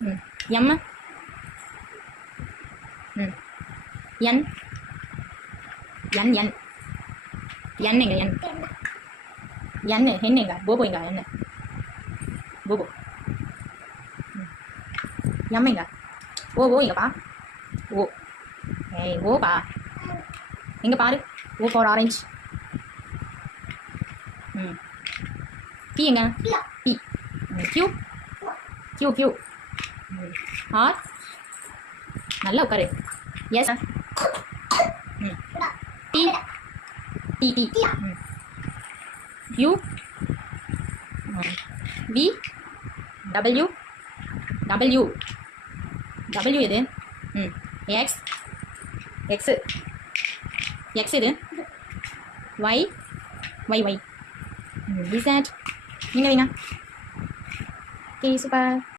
ம் எம் ம் என் என் என் என் எங்க என் எங்க போபோ எங்க என் போபோ எம் எங்க ஓ எங்கப்பா ஓ ஏய் ஓப்பா எங்க பாரு O for orange hmm P எங்க P Q Q Q R நல்லா உட்காரு S hmm T T T hmm U V W W W இது ம் எக்ஸ் எக்ஸு எக்ஸ் இது ஒய் ஒய் ஒய் இசட் நீங்கள் வைங்க ஓகே சூப்பர்